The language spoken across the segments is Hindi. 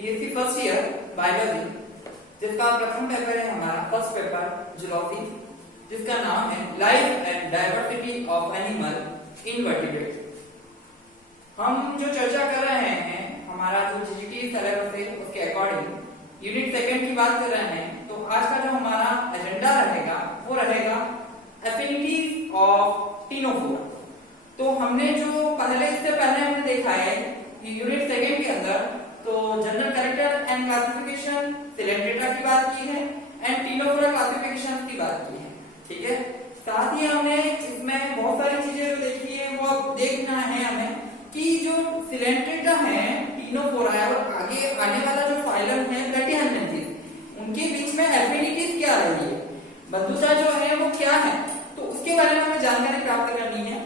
बीएससी फर्स्ट ईयर बायोलॉजी, जिसका प्रथम पेपर है हमारा फर्स्ट पेपर जूलॉजी, जिसका नाम है life and diversity of animal invertebrate. हम जो चर्चा कर रहे हैं हमारा जो जीजीटी सिलेबस है उसके अकॉर्डिंग यूनिट सेकंड की बात कर रहे हैं। तो आज का जो हमारा एजेंडा रहेगा वो रहेगा एफिनिटीज ऑफ टिनोफोरा। तो हमने जो इससे पहले हमने देखा है कि यूनिट सेकंड के अंदर तो general character and classification Coelenterata की बात की है एंड टिनोफोरा क्लासिफिकेशन की बात की है, ठीक है। साथ ही हमने इसमें बहुत सारी चीजें जो देखी है वो अब देखना है हमें कि जो सिलेंड्रेटा है, टिनोफोरा है और आगे आने वाला जो फाइलम है प्लेटिहेल्मिन्थेस, उनके बीच में एफिनिटीज क्या रही है, बंधुता जो है वो क्या है, तो उसके बारे में हमें जानकारी प्राप्त करनी है।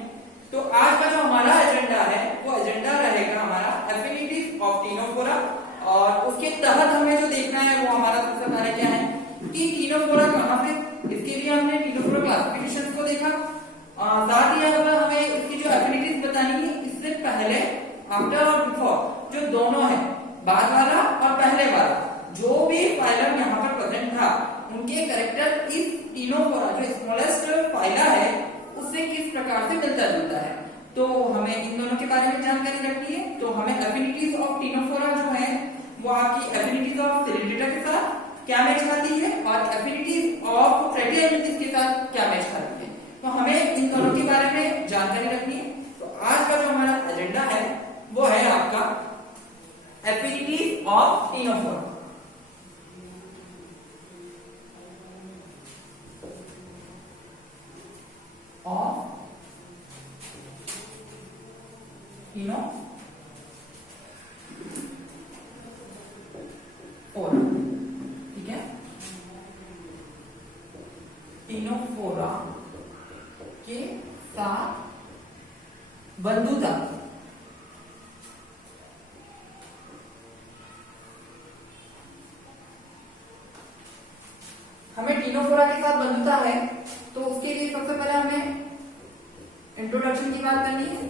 तो आज का जो हमारा एजेंडा है वो एजेंडा रहेगा हमारा एफिनिटीज ऑफ टिनोफोरा, और उसके तहत हमें जो देखना है वो हमारा सबसे पहले क्या है कि टिनोफोरा कहाँ पे, इसके लिए हमने टिनोफोरा क्लासिफिकेशन को देखा। साथ ही अगर हमें इसकी जो एफिनिटीज बतानी है, इससे पहले आफ्टर और बिफोर जो दोनों है, बाद वाला और पहले वाला, जो भी फाइलम यहाँ पर प्रेजेंट था उनके कैरेक्टर इस टिनोफोरा जो स्मॉलेस्ट फाइला है उससे किस प्रकार से मिलता जुलता है, तो हमें इन दोनों के बारे में जानकारी रखनी है। तो हमें एफिनिटीज ऑफ टिनोफोरा जो है वो आपकी एफिनिटीज ऑफ सिलेंड्रेटा के साथ क्या मैच खाती है और एफिनिटीज ऑफ प्लेटिहेल्मिन्थेस के साथ क्या मैच खाती है, तो हमें इन दोनों के बारे में जानकारी रखनी है। तो आज का जो हमारा एजेंडा है वो है आपका affinities of Ctenophora. Of Ctenophora, ठीक है। टिनोफोरा के साथ बंधुता, हमें टिनोफोरा के साथ बंधुता है तो उसके लिए सबसे पहले हमें इंट्रोडक्शन की बात करनी है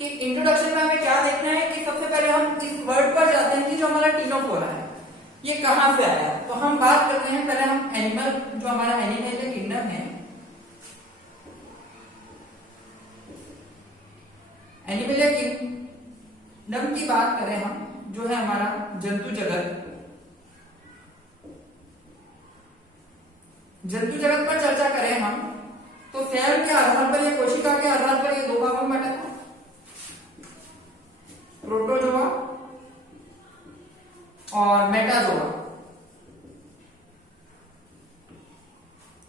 कि इंट्रोडक्शन में हमें क्या देखना है कि सबसे पहले हम इस वर्ड पर जाते हैं कि जो हमारा टिनोफोरा है ये कहां से आया। तो हम बात करते हैं पहले हम एनिमल, जो हमारा एनिमल किंगडम है, एनिमल किंगडम की बात करें हम, जो है हमारा जंतु जगत, जंतु जगत पर चर्चा करें हम तो सेल के आधार पर या कोशिका के आधार पर ये दो भागों में बटा है, प्रोटोजोआ और मेटाजोआ,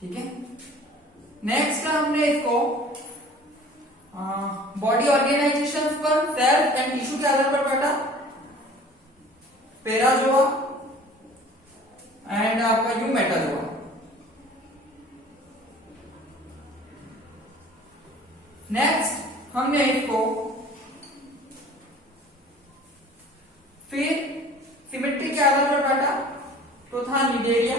ठीक है। नेक्स्ट हमने इसको बॉडी ऑर्गेनाइजेशन पर सेल एंड टिश्यू के आधार पर बांटा, पैराजोआ एंड आपका यूमेटाजोआ। नेक्स्ट हमने इसको फिर सिमेट्री के आधार पर बांटा तो था निडेरिया,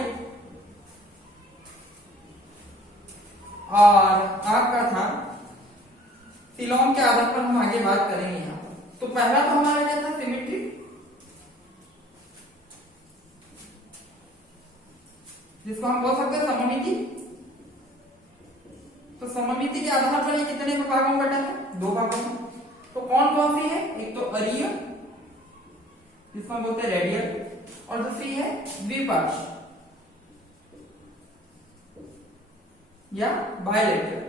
और आपका था सिलोम के आधार पर हम आगे बात करेंगे यहाँ। तो पहला तो हमारा क्या था सिमेट्री, जिसको हम बोल सकते हैं सममिति। तो सममिति के आधार पर ये कितने भागों में बटा है, दो भागों में। तो कौन कौन सी है, एक तो अरीय जिसको हम बोलते हैं रेडियल, और दूसरी है द्विपार्श्व या बायलेटरल।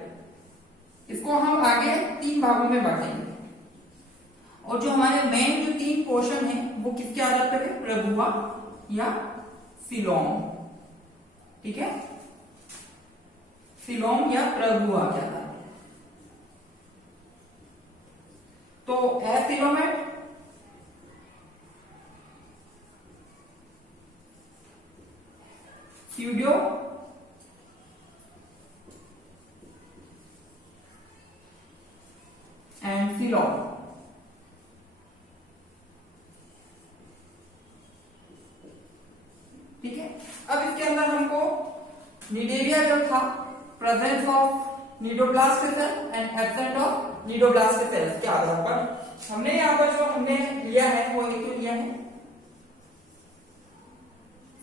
इसको हम आगे तीन भागों में बांटेंगे, और जो हमारे मेन जो तीन पोर्शन है वो किसके आधार पर है, प्रभुआ या सिलोम, ठीक है, सिलोम या प्रभुआ के आधार पर। तो एसिलोमेट, स्यूडो एंड सिलोम, ठीक है। अब इसके अंदर हमको निडेरिया जो था, presence of cnidoblast cell and absent of cnidoblast cells के आधार पर हमने यहाँ पर जो हमने लिया है वो एक तो लिया है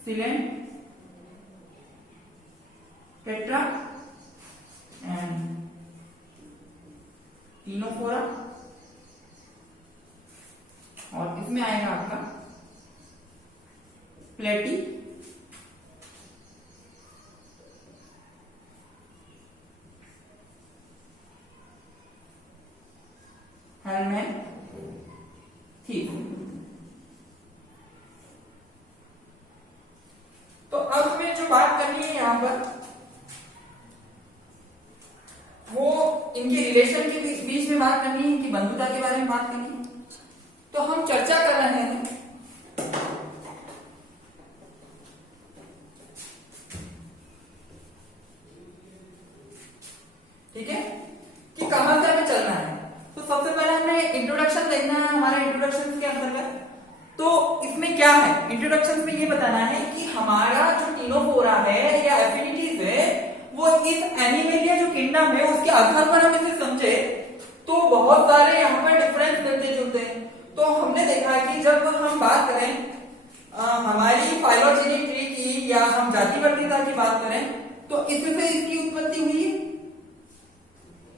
सिलेंट टेट्रा एंड टिनोफोरा, और इसमें आएगा आपका प्लेटी हेलमेट थीफ। तो अब हमें जो बात करनी है यहां पर वो इनके रिलेशन के बीच में बात करनी है, इनकी बंधुता के बारे में बात करनी है। तो हम चर्चा कर रहे हैं ठीक है कि कहां से हमें चलना है। तो सबसे पहले हमें इंट्रोडक्शन देखना है हमारे इंट्रोडक्शन के अंतर्गत। तो इसमें क्या है, इंट्रोडक्शन में ये बताना है कि हमारा जो टिनोफोरा है या एफिनिटीज है वो इस एनिमल या जो किंगडम है उसके आधार पर हम इसे समझे तो बहुत सारे यहाँ पर डिफरेंस मिलते जुलते हैं। तो हमने देखा है कि जब हम बात करें हमारी फाइलोजेनिक ट्री की या हम जाति वर्गीयता की बात करें तो इससे इसकी उत्पत्ति हुई है,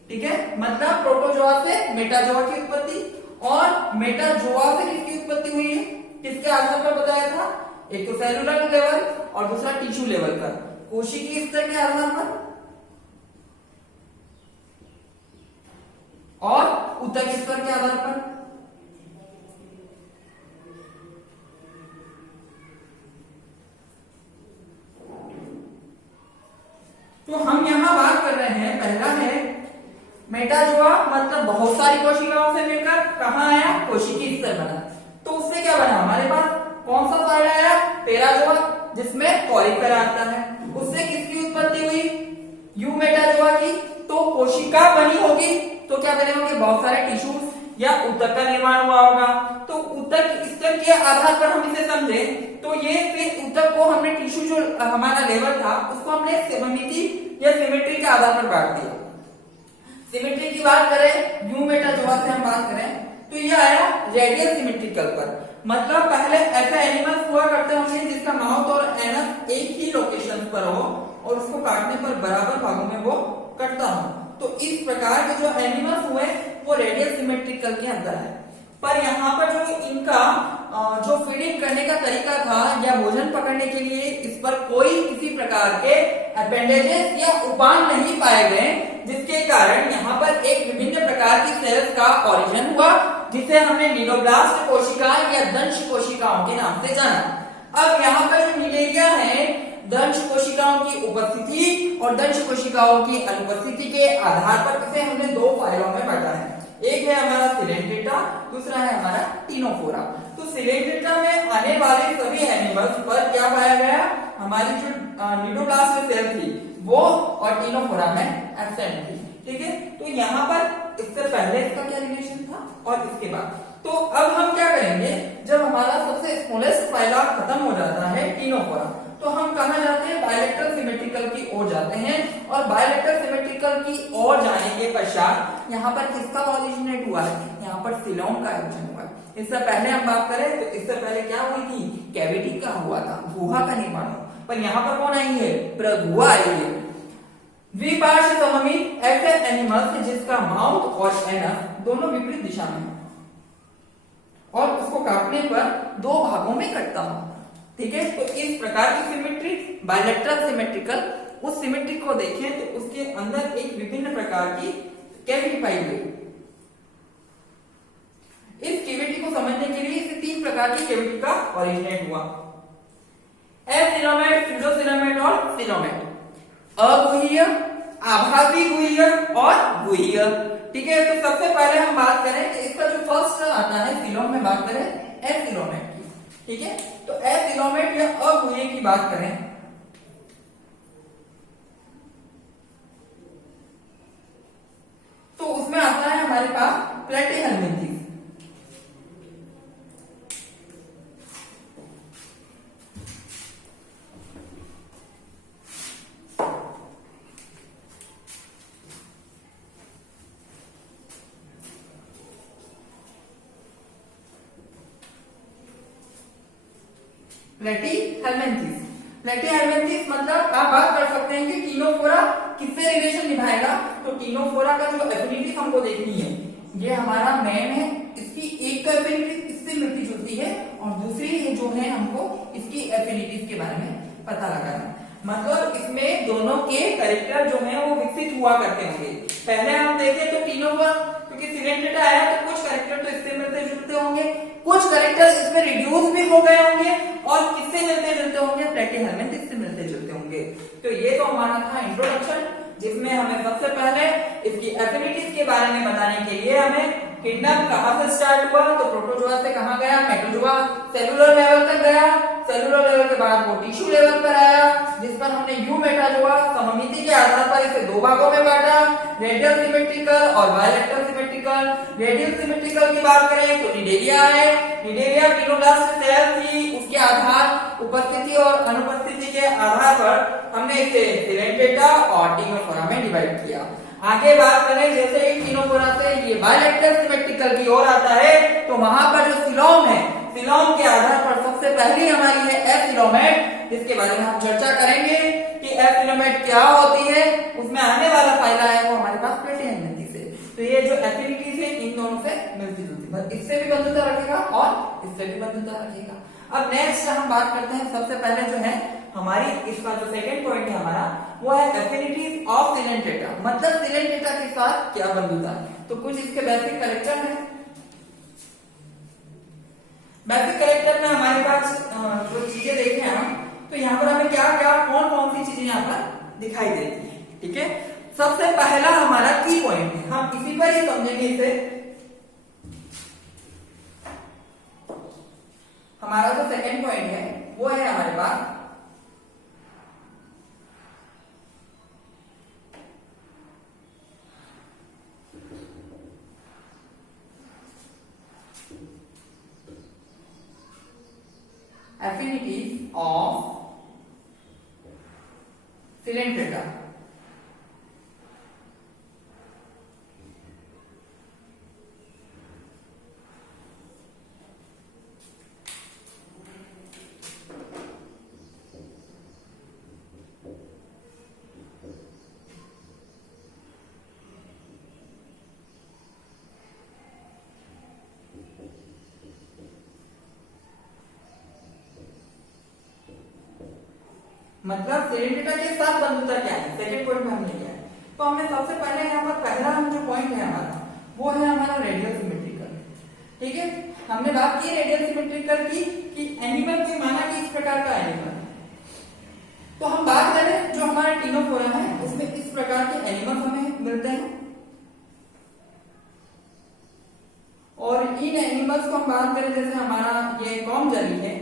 ठीक है। मतलब प्रोटोजोआ से मेटाजोआ की उत्पत्ति और मेटाजोआ से किसकी उत्पत्ति हुई है, किसके आधार पर बताया था, एक तो सेलुलर लेवल और दूसरा टिश्यू लेवल पर, कोशिकीय स्तर के आधार पर और ऊतक स्तर के आधार पर। तो हम यहां बात कर रहे हैं, पहला है मेटाजोआ, मतलब बहुत सारी कोशिकाओं से मिलकर कहां आया, कोशिकीय स्तर बना। तो उससे क्या बना, हमारे पास कौन सा साइड आया, पेराजोआ, जिसमें पॉलीफेरा आता है। उससे किसकी उत्पत्ति हुई, यूमेटाजोआ की। तो कोशिका बनी होगी तो क्या बने होंगे, बहुत सारे टिश्यूज या ऊतक का निर्माण हुआ होगा। तो ऊतक स्तर के आधार पर हम इसे समझे तो ये फिर ऊतक को हमने टिश्यू जो हमारा लेवल था उसको हमने सिमेट्री या सिमेट्री के आधार पर बांट दिया। सिमेट्री की बात करें, यूमेटाजोआ से हम बात करें तो ये आया रेडियल सिमेट्रिकल पर। मतलब पहले ऐसे एनिमल्स हुआ करते होंगे जिसका माउथ और एनस एक ही लोकेशन पर हो और उसको काटने पर बराबर भागों में वो कटता हो। तो इस प्रकार के जो एनिमल्स हुए वो रेडियल सिमेट्रिकल के अंदर है। पर यहाँ पर जो इनका जो फीडिंग करने का तरीका था या भोजन पकड़ने के लिए इस पर कोई किसी प्रकार के अपेंडेजेस या उपान नहीं पाए गए, जिसके कारण यहाँ पर एक विभिन्न प्रकार की सेल्स का ओरिजिन हुआ जिसे हमने नीडोब्लास्ट कोशिकाएं या दंश कोशिकाओं के नाम से जाना। अब यहाँ पर जो नीडेरिया है, दंश कोशिकाओं की उपस्थिति और दंश कोशिकाओं की अनुपस्थिति के आधार पर इसे हमने दो फाइलों में बांटा है। एक है हमारा सिलेंट्रेटा, दूसरा है हमारा टिनोफोरा। तो सिलेंट्रेटा में आने वाले सभी एनिमल्स पर क्या पाया गया, हमारी जो नीडोब्लास्ट सेल थी वो और टिनोफोरा में एब्सेंट थी, ठीक है। तो यहाँ पर इससे पहले इसका क्या रिलेशन था और इसके बाद। तो अब हम क्या करेंगे, जब हमारा सबसे स्मॉलेस्ट फाइला खत्म हो जाता है टिनोफोरा, तो हम कहा जाते हैं, बायलेटरल सिमेट्रिकल की ओर जाते हैं। और बायलेटरल सिमेट्रिकल की ओर जाने के पश्चात यहाँ पर किसका ओरिजिनेट हुआ है, यहाँ पर सिलोम का ओरिजिन हुआ है। इससे पहले हम बात करें तो इससे पहले क्या हुई थी, कैविटी का हुआ था, गुहा का निर्माण हुआ। पर यहाँ पर कौन आई है, प्रगुहा आई है। द्विपार्श्व सममित ऐसे एनिमल्स जिसका माउथ और एनस दोनों विपरीत दिशा में और उसको काटने पर दो भागों में कटता हो, ठीक है। तो इस प्रकार की सिमेट्री बायलेटरल सिमेट्रिकल, उस सिमेट्री को देखें तो उसके अंदर एक विभिन्न प्रकार की कैविटी पाई गई। इस कैविटी को समझने के लिए इसे तीन प्रकार की कैविटी का ओरिजिनेट हुआ, एसिलोमेट, स्यूडोसिलोमेट और सिलोमेट। अगुहीय, आभासी गुहीय और गुहीय, ठीक है। तो सबसे पहले हम बात करें कि इसका जो फर्स्ट आता है सिलोम में बात करें एसिलोमेट की, ठीक है। तो एसिलोमेट या अगुहीय की बात करें तो उसमें आता है हमारे पास प्लेटिहेल्मिन्थेस। प्लेटीहेल्मिन्थेस। प्लेटीहेल्मिन्थेस मतलब आप बात कर सकते हैं कि टीनोफोरा किससे रिलेशन निभाएगा, तो टीनोफोरा का जो एफिनिटी हमको देखनी है, ये हमारा मेन है, इसकी एक का एफिनिटी इससे मिलती जुलती है और दूसरी जो है हमको इसकी एफिनिटीज के बारे में पता लगाना है। मतलब इसमें दोनों के कैरेक्टर जो है वो विकसित हुआ करते होंगे। पहले हम देखें तो टीनोफोरा क्योंकि सिलेंडेटा आया तो कुछ कैरेक्टर तो इससे मिलते जुलते होंगे, कुछ कैरेक्टर इसमें रिड्यूस भी हो गए होंगे और किससे मिलते जुलते होंगे, प्लेटीहेल्मिन्थेस से मिलते जुलते होंगे। तो ये तो हमारा था इंट्रोडक्शन, जिसमें हमें सबसे पहले इसकी एफिनिटीज के बारे में बताने के लिए हमें किंगडम कहां से स्टार्ट हुआ, तो प्रोटोजोआ से कहां गया, मेटोजोआ सेलुलर लेवल तक गया, सेलुलर लेवल के बाद वो टिश्यू लेवल पर आया, जिस पर हमने यू मेटाजोआ सममिति के आधार पर इसे दो भागों में बांटा, रेडियल सिमेट्रिकल और बायलैटरल सिमेट्रिकल। रेडियल सिमेट्रिकल की बात करें तो निडेरिया है, निडेरिया क्लिनोब्लास्ट सेल थी, उसके आधार उपस्थिति और अनुपस्थिति के आधार पर हमने इसे सिलेंडेटा और टीनोफोरा में डिवाइड किया। आगे बात करें जैसे ही टीनोफोरा से ये बायलैटरल सिमेट्रिकल की ओर आता है तो वहां पर जो सिलोम है, सिलोम के आधार पर सबसे पहली हमारी है एफ फिलोमेट, जिसके बारे में हम चर्चा करेंगे कि एफ फिलोमेट क्या होती है। उसमें आने वाला फायदा है वो हमारे पास प्लेटीहेल्मिन्थेस है। तो ये जो एफिनिटीज है इन दोनों से मिलती जुलती है, इससे भी बंधुता रखेगा और इससे भी बंधुता रखेगा। अब नेक्स्ट हम बात करते हैं, सबसे पहले जो है हमारी इसका जो सेकंड पॉइंट है हमारा वो है एफिनिटीज ऑफ सिलेंडेटा, मतलब सिलेंडेटा के साथ क्या बंधुता है। तो कुछ इसके बेसिक कैरेक्टर है। बेसिक कैरेक्टर में हमारे पास जो चीजें देखें हम, तो यहाँ पर हमें क्या क्या कौन कौन सी चीजें यहाँ पर दिखाई देती है। ठीक है, सबसे पहला हमारा की पॉइंट है, हम इसी पर ही समझेंगे इसे। हमारा जो सेकंड पॉइंट है वो है हमारे पास affinities of cylindrica। मतलब सिलेंडेटा के साथ बंधुता क्या है, सेकंड पॉइंट में हमने किया है। तो हमने सबसे पहले यहाँ पर पहला हम जो पॉइंट है हमारा वो है हमारा रेडियल सिमेट्रिकल। ठीक है, हमने बात की रेडियल सिमेट्रिकल की कि एनिमल की माना कि इस प्रकार का एनिमल है। तो हम बात करें जो हमारा टीनोफोरा है उसमें इस प्रकार के एनिमल हमें मिलते हैं और इन एनिमल्स को हम बात करें जैसे हमारा ये कॉम जली है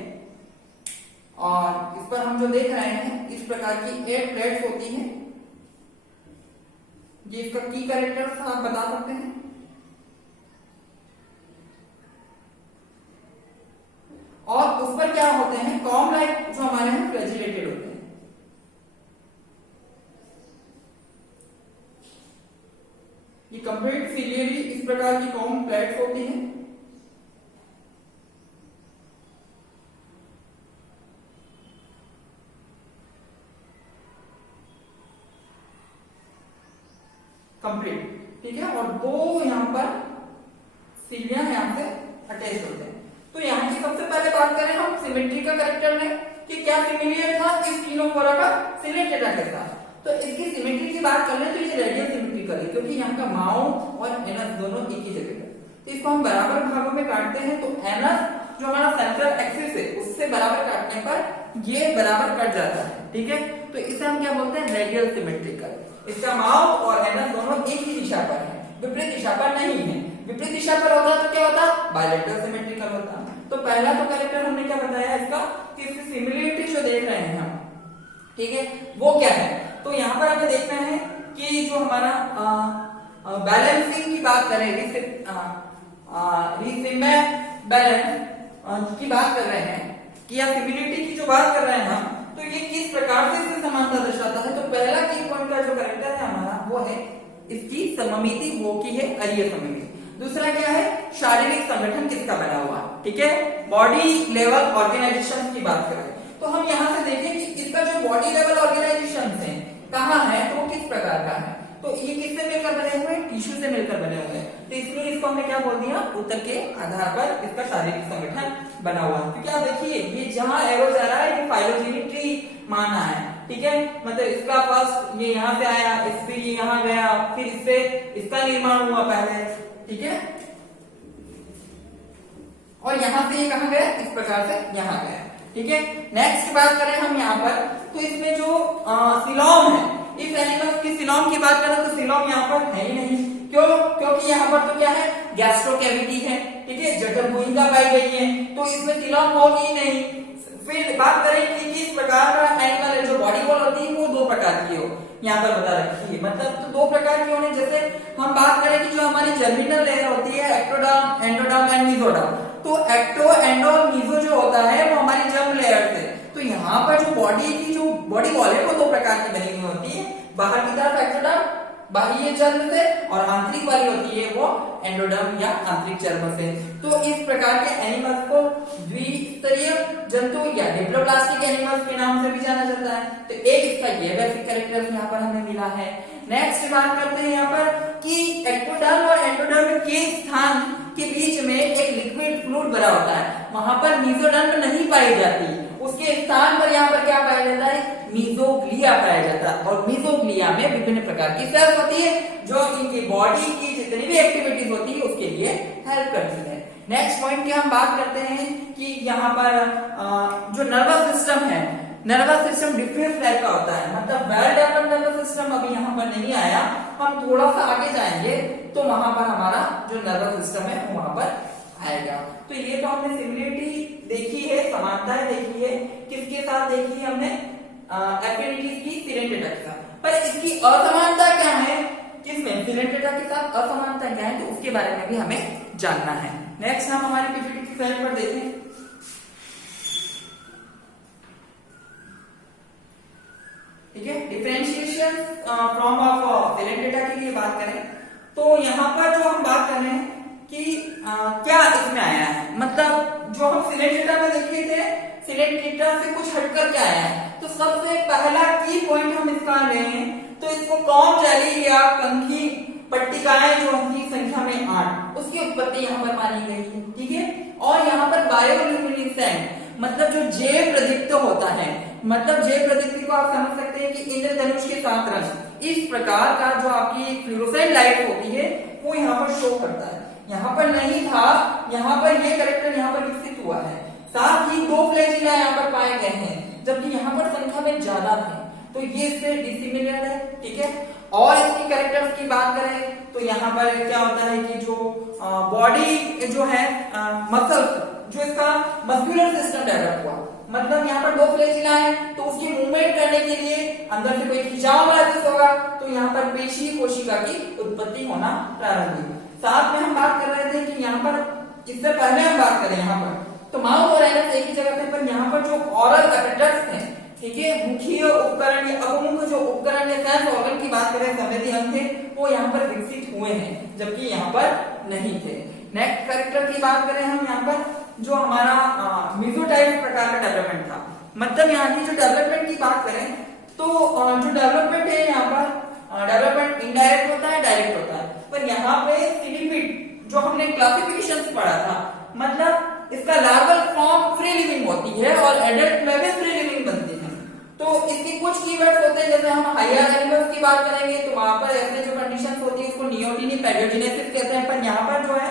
और इस पर हम जो देख रहे हैं इस प्रकार की 8 प्लेट्स होती हैं। ये इसका की कैरेक्टर्स आप बता सकते हैं। और उस पर क्या होते हैं, कॉम लाइक जो हमारे हैं फ्लैजिलेटेड होते हैं। ये कंप्लीट सीरियली इस प्रकार की कॉम प्लेट्स होती हैं। कंप्लीट, ठीक है, और दो यहाँ पर सीलियां यहाँ से अटैच होते हैं। तो यहाँ की सबसे पहले बात करें हम सिमेट्री का कैरेक्टर में कि क्या सिमिलियर था इस टीनोफोरा का सिलेंडेटा के साथ। तो इसकी सिमेट्री की बात कर ले तो ये रेडियल सिमेट्रिकल है क्योंकि यहाँ का माउथ और एनस दोनों एक ही जगह पर। तो इसको हम बराबर भागों में काटते हैं तो एनस जो हमारा सेंट्रल एक्सिस है उससे बराबर काटने पर ये बराबर कट जाता है। ठीक है, तो इसे हम क्या बोलते हैं, रेडियल सिमेट्रिकल। इसका माउथ और एनस दोनों एक ही दिशा पर है, विपरीत दिशा पर नहीं है। विपरीत दिशा पर होता तो क्या होता, बायलैटरल सिमेट्रिकल होता। तो पहला तो कैरेक्टर हमने क्या बताया इसका कि इसकी सिमिलरिटी जो देख रहे हैं हम, ठीक है, वो क्या है। तो यहाँ पर हमें देखना है कि जो हमारा बैलेंसिंग की बात करें, बैलेंस की बात कर रहे हैं कि या सिमिलरिटी की जो बात कर रहे हैं हम, तो ये किस प्रकार से इससे समानता दर्शाता है। तो पहला की पॉइंट का जो कैरेक्टर है हमारा वो है इसकी सममिति, वो की है अरीय सममिति। दूसरा क्या है, शारीरिक संगठन किसका बना हुआ है। ठीक है, बॉडी लेवल ऑर्गेनाइजेशन की बात करें तो हम यहाँ से देखें कि इसका जो बॉडी लेवल ऑर्गेनाइजेशन है कहाँ है, तो किस प्रकार का है। तो ये किससे मिलकर बने हुए हैं, टिश्यू से मिलकर बने हुए हैं। तो इसलिए इसको हमने क्या बोल दिया, उत्तर के आधार पर इसका शारीरिक संगठन बना हुआ है। क्योंकि आप देखिए ये जहाँ एरो जा रहा है ये फाइलोजेनिक ट्री माना है, ठीक है, मतलब इसका फर्स्ट ये यहाँ से आया, फिर ये यहाँ गया, फिर इससे इसका निर्माण हुआ पहले, ठीक है, और यहाँ से ये कहाँ गया, इस प्रकार से यहाँ गया, ठीक है। नेक्स्ट बात करें हम यहाँ पर, तो इसमें जो सिलोम है, इस एनिमल की सिलोम की बात करें तो सिलोम यहाँ पर है ही नहीं। क्यों, क्योंकि यहाँ पर तो क्या है, गैस्ट्रो कैविटी है, ठीक है, जठर भुइंगा पाई गई है, तो इसमें सिलोम होगी ही नहीं। फिर बात करें कि किस प्रकार का एनिमल है, जो बॉडी वॉल होती है वो दो प्रकार की हो, यहाँ पर बता रखी है, मतलब तो दो प्रकार की होने। जैसे हम बात करें कि जो हमारी जर्मिनल लेयर होती है, एक्टोडर्म, एंडोडर्म एंड मेसोडर्म, तो एक्टो, एंडो, मेसो जो होता है वो हमारी जर्म लेयर से। तो यहाँ पर जो बॉडी की जो बॉडी वॉल है वो दो प्रकार की बनी हुई होती है, बाहर की तरफ एक्टोडर्म बाह्य चर्म से, और आंतरिक वाली होती है वो एंडोडर्म या आंतरिक चर्म से। तो इस प्रकार के एनिमल्स को द्विस्तरीय जंतु या डिप्लोप्लास्टिक एनिमल्स के नाम से भी जाना जाता है। तो एक इसका ये बेसिक कैरेक्टर यहाँ पर हमें मिला है। नेक्स्ट बात करते हैं यहाँ पर कि एक्टोडर्म और एंडोडर्म के स्थान के बीच में एक लिक्विड फ्लूइड भरा होता है, वहां पर मेसोडर्म नहीं पाई जाती, उसके स्थान पर यहाँ पर क्या पाया जाता है, मीजोग्लिया पाया जाता है। और मीजोग्लिया में विभिन्न प्रकार की सेल्स होती है जो इनकी बॉडी की जितनी भी एक्टिविटीज होती है उसके लिए हेल्प करती है। नेक्स्ट पॉइंट की हम बात करते हैं कि यहाँ पर जो नर्वस सिस्टम है, नर्वस सिस्टम डिफरेंट टाइप का होता है, मतलब वेल डेवलप्ड नर्वस सिस्टम अभी यहाँ पर नहीं आया, हम थोड़ा सा आगे जाएंगे तो वहां पर हमारा जो नर्वस सिस्टम है वहां पर आएगा। तो ये तो हमने सिमिलरिटी देखी है, समानताएं देखी है, किसके साथ देखी है हमने, एफिनिटीज की सिलेंटेटा के साथ। पर इसकी असमानता क्या है, किसमें, सिलेंटेटा के साथ असमानता क्या है, तो उसके बारे में भी हमें जानना है। नेक्स्ट हम हमारे पीपीटी की स्लाइड पर देखें, ठीक है, डिफरेंशिएशन फ्रॉम ऑफ सिलेंटेटा के लिए बात करें तो यहाँ पर जो हम बात कर रहे हैं कि क्या इसमें आया है, मतलब जो हम सिलेंटेटा में देखे थे, सिलेंटेटा से कुछ हटकर क्या आया है। तो सबसे पहला की पॉइंट हम इसका लें तो इसको कॉम जैली या कंघी पट्टिकाएं जो होंगी संख्या में 8, उसकी उत्पत्ति यहाँ पर मानी गई है, ठीक है। और यहाँ पर बायोल्यूमिनेसेंट मतलब जो जैव प्रदीप्त होता है, मतलब जैव प्रदीप्ति को आप समझ सकते हैं कि इंद्रधनुष के 7 रंग, इस प्रकार का जो आपकी फ्लोरोसेंट लाइट होती है वो यहाँ पर शो करता है। यहाँ पर नहीं था, यहाँ पर ये कैरेक्टर यहाँ पर विकसित हुआ है। साथ ही 2 फ्लैजिला यहाँ पर पाए गए हैं, जबकि यहाँ पर संख्या में ज्यादा थे, तो ये इससे डिसिमिलर है, ठीक है। और इसकी कैरेक्टर्स की बात करें तो यहाँ पर क्या होता है कि जो बॉडी जो है मसल्स, जो इसका मस्कुलर सिस्टम डेवलप हुआ, मतलब यहाँ पर 2 फ्लैजिला है तो उसकी मूवमेंट करने के लिए अंदर से कोई खिंचाव महसूस होगा, तो यहाँ पर पेशी कोशिका की उत्पत्ति होना प्रारंभ हुई। साथ में हम बात कर रहे थे कि यहाँ पर, इससे पहले हम बात करें यहाँ पर तो माउथ और एनस एक ही जगह पे, पर यहाँ पर जो ऑरल अपैरेटस है, ठीक है, मुखीय उपकरण या अपमुख जो उपकरण या सेंस ऑर्गन की बात करें, संवेदी अंग थे, वो यहाँ पर विकसित हुए हैं, जबकि यहाँ पर नहीं थे। नेक्स्ट कैरेक्टर की बात करें हम यहाँ पर, जो हमारा मेसोटाइप प्रकार का डेवलपमेंट था, मतलब यहाँ की जो डेवलपमेंट की बात करें तो जो डेवलपमेंट है यहाँ पर डेवलपमेंट इनडायरेक्ट होता है, डायरेक्ट होता है। पर यहाँ पे सिलिपिड जो हमने क्लासिफिकेशन पढ़ा था, मतलब इसका लार्वल फॉर्म फ्री लिविंग होती है और एडल्ट में भी फ्री लिविंग बनती है। तो इसके कुछ कीवर्ड्स होते हैं, जैसे हम हायर एनिमल्स की बात करेंगे तो वहां पर ऐसे जो कंडीशंस होती है उसको नियोटिनी पैडोजेनेसिस कहते हैं। पर यहाँ पर जो है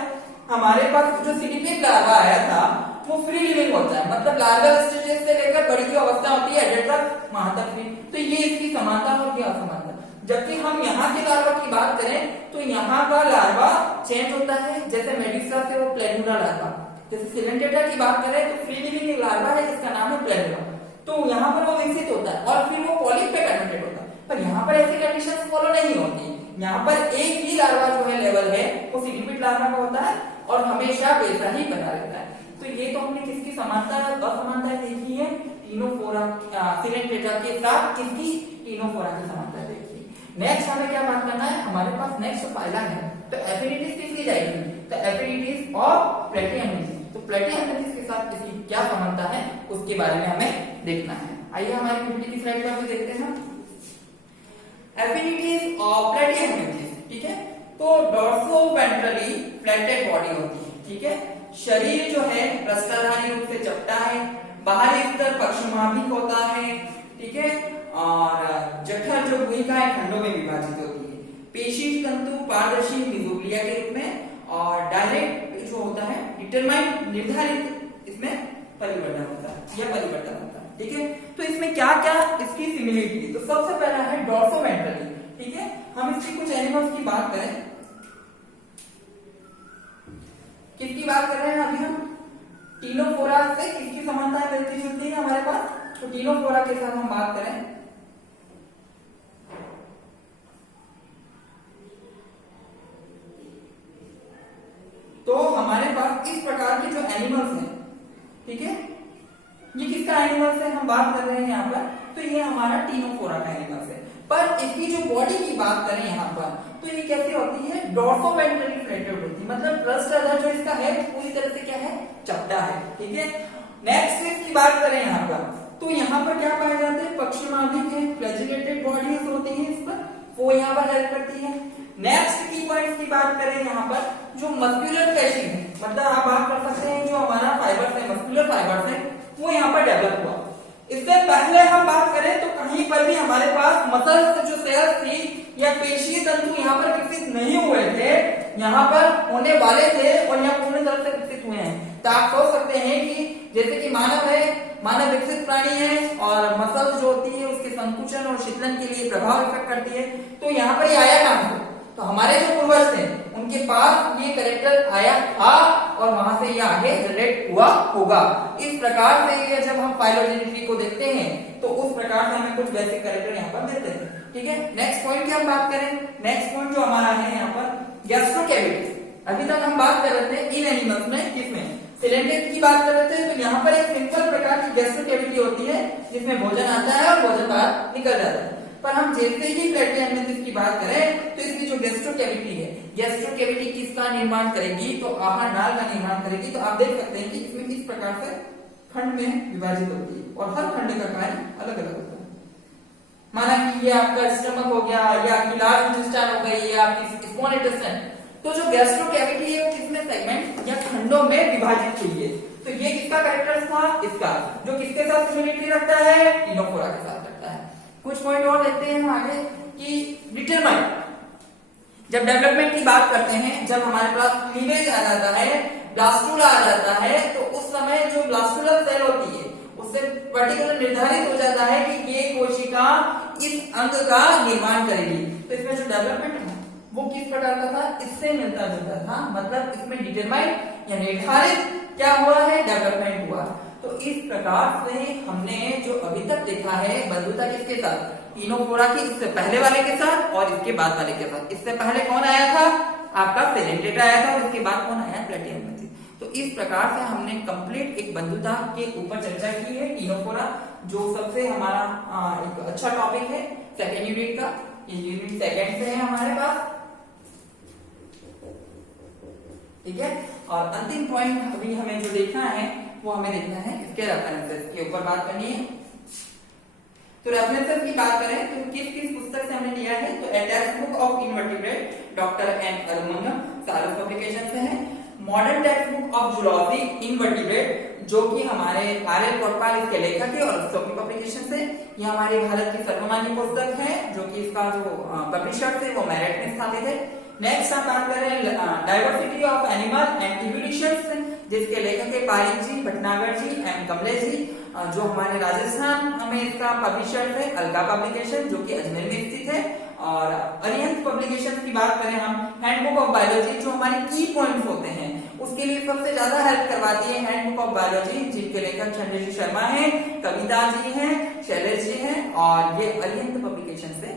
हमारे पास जो सिलिपिड लार्वा आया था वो फ्री लिविंग होता है, मतलब लार्वल स्टेजेस से लेकर बड़ी जो अवस्था होती है एडल्ट तक, वहां तक फ्री। तो ये इसकी समानता और क्या असमानता। जबकि हम यहाँ के लार्वा की बात करें तो यहाँ का लार्वा चेंज होता है, जैसे मेडिसा से वो प्लेनुरा लार्वा, जैसे सिलेंटेटा की बात करें तो फ्री लिविंग लार्वा है जिसका नाम है प्लेनुरा, तो यहाँ पर वो विकसित होता है और फिर वो पॉलिप पे कन्वर्टेड होता है। पर यहाँ पर ऐसी कंडीशंस फॉलो नहीं होती, यहाँ पर एक ही लार्वा जो है लेवल है वो सिलिपिड लार्वा का होता है और हमेशा वैसा ही बना रहता है। तो ये तो हमने किसकी समानता असमानता देखी है, टीनोफोरा सिलेंटेटा के साथ किसकी, टीनोफोरा की समानता देखी। नेक्स्ट हमें क्या बात करना है, हमारे पास नेक्स्ट फाइलम है, तो एफिनिटीज किसकी जाएगी, तो एफिनिटीज ऑफ प्लेटियम। तो प्लेटिहेल्मिंथिस के साथ इसकी क्या समानता है उसके बारे में हमें देखना है। आइए हमारी पीपीटी की स्लाइड पर देखते हैं एफिनिटीज ऑफ प्लेटिहेल्मिंथिस। ठीक है, तो डॉर्सोवेंट्रली फ्लैटेड बॉडी होती है। ठीक है, शरीर जो है पृष्ठधारी रूप से चपटा है, बाहरी स्तर पक्षमाभिक होता है। ठीक है, और जठर जो भूमिका है खंडों में विभाजित होती है। पेशी तंतु पारदर्शी मिजोग्लिया के रूप में और डायरेक्ट जो होता है डिटरमाइंड निर्धारित इसमें परिवर्तन होता है या परिवर्तन होता है। ठीक है, तो इसमें क्या क्या इसकी सिमिलरिटी, तो सबसे पहला है डॉर्सोवेंट्रली। ठीक है, हम इसकी कुछ एनिमल्स की बात करें, किसकी बात कर रहे हैं अभी हम, टीनोफोरा से किसकी समानता मिलती जुलती है हमारे पास, तो टीनोफोरा के साथ हम बात करें तो हमारे पास इस प्रकार के जो एनिमल्स हैं। ठीक है, ये किसका एनिमल्स है हम बात कर रहे हैं यहाँ पर, तो ये हमारा टीनोफोरा का एनिमल्स है। पर इसकी जो बॉडी की बात करें यहाँ पर तो ये कैसे होती है, डॉर्सोवेंट्रली फ्लैटेड होती है, मतलब पृष्ठधर जो इसका है पूरी तरह से क्या है, चपटा है। ठीक है, नेक्स्ट इसकी बात करें यहाँ पर तो यहाँ पर क्या पाए जाते हैं, पक्षमाभिक है, फ्लैजिलेटेड बॉडीज होती है इस पर, वो यहाँ पर हेल्प करती है। नेक्स्ट की पॉइंट्स की बात करें यहाँ पर जो मस्कुलर पेशी है, मतलब आप बात कर सकते हैं जो हमारा फाइबर्स है, मस्कुलर फाइबर्स है, वो यहाँ पर डेवलप हुआ। इससे पहले हम बात करें तो कहीं पर भी हमारे पास मसल्स जो सेल्स थी या पेशीय तंतु यहाँ पर विकसित नहीं हुए थे, यहाँ पर होने वाले थे और यहाँ पूर्ण तरह से विकसित हुए हैं। तो आप सोच सकते हैं कि जैसे कि मानव है, मानव विकसित प्राणी है और मसल जो होती है उसके संकुचन और शीतलन के लिए प्रभाव इफेक्ट करती है, तो यहाँ पर ये आया कहां से, तो हमारे जो पूर्वज थे उनके पास ये कैरेक्टर आया था और वहां से ये आगे जनरेट हुआ होगा। इस प्रकार से ये जब हम फाइलोजेनेटी को देखते हैं तो उस प्रकार से हमें कुछ बेसिक कैरेक्टर यहाँ पर देते हैं। ठीक है, नेक्स्ट पॉइंट की हम बात करें, नेक्स्ट पॉइंट जो हमारा है यहाँ पर गैस्ट्रोकैविटी। अभी तक हम बात कर रहे थे इन एनिमल्स में किसमें, सिलेंडर की बात कर रहे थे, तो यहाँ पर एक सिंपल प्रकार की गैस्ट्रोकैविटी होती है जिसमें भोजन आता है और भोजन बाहर निकल जाता है। पर हम जैसे ही प्लेटिहेल्मिंथिस की बात करें तो इसकी जो गैस्ट्रोकैविटी है, गैस्ट्रोकैविटी किसका निर्माण करेगी, तो आहार नाल का निर्माण करेगी। तो आप देख सकते हैं कि इसमें इस प्रकार से खंड में विभाजित होती है और हर खंड का कार्य अलग अलग होता है। माना कि ये आपका स्टमक हो गया या आपकी लार्ज इंटेस्टाइन हो गई या आपकी स्मॉल इंटेस्टाइन, तो जो गैस्ट्रोकैविटी है वो किसमें सेगमेंट या खंडों में विभाजित हुई है। तो ये किसका कैरेक्टर था, इसका, जो किसके साथ सिमिलरिटी रखता है, टीनोफोरा के साथ रखता है। कुछ पॉइंट और देखते हैं हम आगे कि डिटरमाइन, जब डेवलपमेंट की बात करते हैं, जब हमारे पास क्लीवेज आ जाता है, ब्लास्टुला आ जाता है, तो उस समय जो ब्लास्टुलर सेल होती है उससे पर्टिकुलर निर्धारित हो जाता है कि ये कोशिका इस अंग का निर्माण करेगी। तो इसमें जो डेवलपमेंट है वो किस प्रकार का था, इससे मिलता जुलता था, मतलब इसमें डिटरमाइन या निर्धारित क्या हुआ है, डेवलपमेंट हुआ। तो इस प्रकार से हमने जो अभी तक देखा है बंधुता किसके साथ, टीनोफोरा की इससे पहले वाले के साथ और इसके बाद वाले के साथ। इससे पहले कौन आया था, आपका सेलेंटेट आया था और इसके बाद कौन आया, प्लेटिहेल्मिंथिस। तो इस प्रकार से हमने कंप्लीट एक बंधुता के ऊपर चर्चा की है, टीनोफोरा जो सबसे हमारा एक अच्छा टॉपिक है सेकेंड यूनिट का। ये यूनिट सेकेंड से है हमारे पास। ठीक है, और अंतिम पॉइंट अभी हमें जो देखना है वो हमें देखना है इसके रेफरेंसेस के ऊपर बात करनी है। तो रेफरेंसेस की बात करें तो किस किस पुस्तक से हमने लिया है, तो a textbook of invertebrate doctor N Arumugam, Saras publication से है। Modern textbook of zoology invertebrate जो कि हमारे आर.एल. कोटपाल इसके लेखक है और सोफी पब्लिकेशन से। ये हमारे भारत की सर्वमान्य पुस्तक है जो कि इसका जो पब्लिशर थे वो मेरिट में स्थापित है। नेक्स्ट हम बात करें diversity of animal and evolution जिसके लेखक है पारिक जी, भटनागर जी एंड कमलेश जी, जो हमारे राजस्थान हमें इसका पब्लिशर है अलका पब्लिकेशन जो कि अजमेर में स्थित है। और अरिहंत पब्लिकेशन की बात करें हम, हैंडबुक ऑफ बायोलॉजी जो हमारे की पॉइंट्स होते हैं उसके लिए सबसे ज्यादा हेल्प करवाती है हैंडबुक ऑफ बायोलॉजी, जिनके लेखक चंद्रजी शर्मा हैं, कविता जी हैं, शैलेश जी हैं और ये अरिहंत पब्लिकेशन से